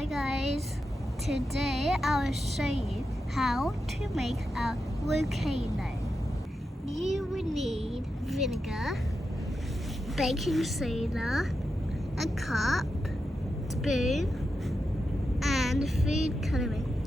Hi guys, today I will show you how to make a volcano. You will need vinegar, baking soda, a cup, spoon and food colouring.